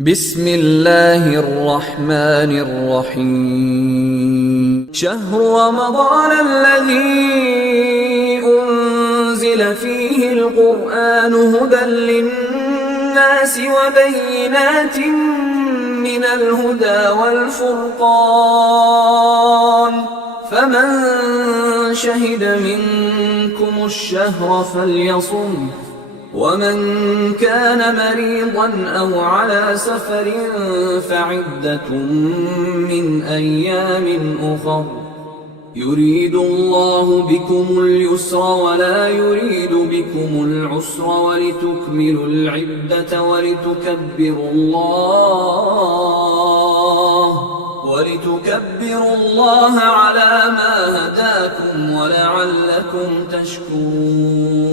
بسم الله الرحمن الرحيم شهر رمضان الذي أنزل فيه القرآن هدى للناس وبينات من الهدى والفرقان فمن شهد منكم الشهر فليصم ومن كان مريضا أو على سفر فعدة من أيام أخر يريد الله بكم اليسر ولا يريد بكم العسر ولتكملوا العدة ولتكبروا الله على ما هداكم ولعلكم تشكرون